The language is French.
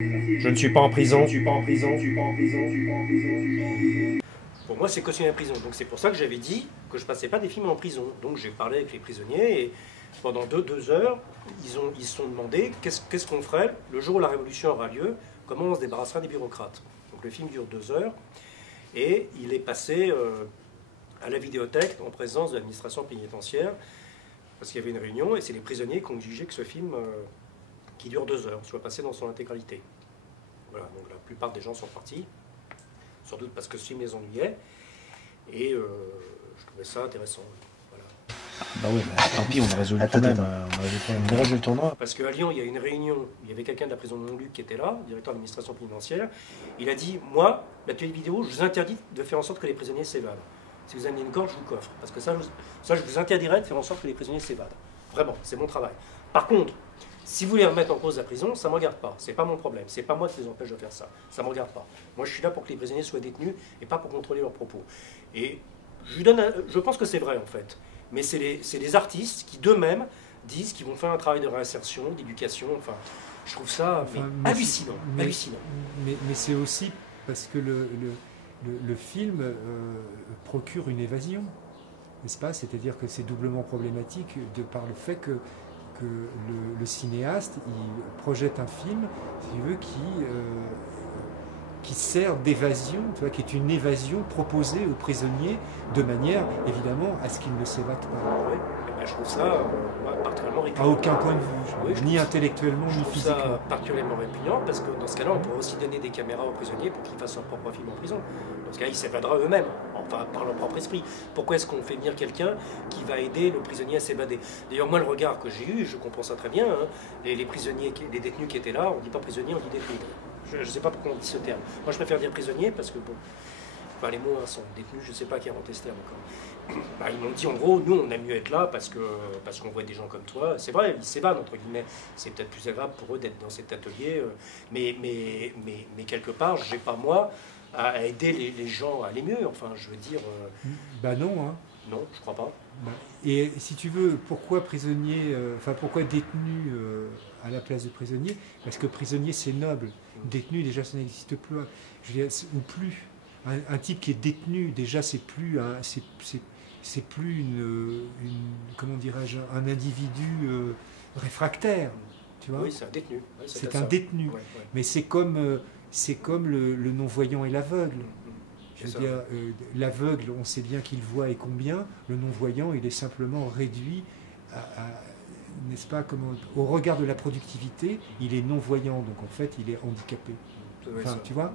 Je ne suis pas en prison. Pour moi, c'est cautionner la prison. Donc c'est pour ça que j'avais dit que je passais pas des films en prison. Donc j'ai parlé avec les prisonniers et pendant deux heures, ils se sont demandé qu'est-ce qu'on ferait le jour où la révolution aura lieu, comment on se débarrassera des bureaucrates. Donc le film dure 2 heures et il est passé à la vidéothèque en présence de l'administration pénitentiaire parce qu'il y avait une réunion et c'est les prisonniers qui ont exigé que ce film qui dure 2 heures soit passé dans son intégralité. Voilà, donc la plupart des gens sont partis, sans doute parce que ce film les ennuyait, et je trouvais ça intéressant. Voilà. Bah oui, bah, tant pis, on a résolu le problème. On a résolu le tournoi. Parce qu'à Lyon, il y a une réunion, il y avait quelqu'un de la prison de Montluc qui était là, directeur de l'administration pénitentiaire. Il a dit, moi, la télé vidéo, je vous interdis de faire en sorte que les prisonniers s'évadent. Si vous amenez une corde, je vous coffre. Parce que ça, je vous interdirais de faire en sorte que les prisonniers s'évadent. Vraiment, c'est mon travail. Par contre, si vous voulez remettre en cause la prison, ça ne me regarde pas. C'est pas mon problème. C'est pas moi qui les empêche de faire ça. Ça ne me regarde pas. Moi, je suis là pour que les prisonniers soient détenus et pas pour contrôler leurs propos. Et je pense que c'est vrai, en fait. Mais c'est les artistes qui, d'eux-mêmes, disent qu'ils vont faire un travail de réinsertion, d'éducation. Enfin, je trouve ça hallucinant. Hallucinant. Mais c'est aussi parce que le film procure une évasion, n'est-ce pas? C'est-à-dire que c'est doublement problématique de par le fait que le cinéaste il projette un film, si tu veux, qui sert d'évasion, tu vois, qui est une évasion proposée aux prisonniers de manière, évidemment, à ce qu'ils ne s'évadent pas. Oui, ben, je trouve ça particulièrement répugnant. À aucun point de vue, oui, ni intellectuellement, ni physiquement. Ça particulièrement répugnant, parce que dans ce cas-là, on pourrait aussi donner des caméras aux prisonniers pour qu'ils fassent leur propre film en prison. Dans ce cas-là, ils s'évaderaient eux-mêmes, enfin par leur propre esprit. Pourquoi est-ce qu'on fait venir quelqu'un qui va aider le prisonnier à s'évader? D'ailleurs, moi, le regard que j'ai eu, je comprends ça très bien, hein, les prisonniers, les détenus qui étaient là, on ne dit pas prisonniers, on dit détenus. Je ne sais pas pourquoi on dit ce terme. Moi, je préfère dire prisonnier parce que, bon, enfin, les mots sont détenus, je ne sais pas qui a inventé ce terme encore. Bah, ils m'ont dit, en gros, nous, on aime mieux être là parce qu'on voit des gens comme toi. C'est vrai, ils s'évadent, entre guillemets. C'est peut-être plus agréable pour eux d'être dans cet atelier. Mais quelque part, je n'ai pas, moi, à aider les gens à aller mieux. Enfin, je veux dire... Bah non, hein. Non, je crois pas. Et si tu veux, pourquoi prisonnier, pourquoi détenu à la place de prisonnier? Parce que prisonnier, c'est noble. Détenu, déjà, ça n'existe plus. Je veux dire, ou plus. Un type qui est détenu, déjà, c'est plus comment dirais-je, un individu réfractaire. Tu vois? Oui, c'est un détenu. Ouais, c'est un détenu. Ouais, ouais. Mais c'est comme le non-voyant et l'aveugle. Je veux dire, l'aveugle, on sait bien qu'il voit et combien. Le non-voyant, il est simplement réduit n'est-ce pas, au regard de la productivité, il est non-voyant, donc en fait, il est handicapé. Enfin, tu vois?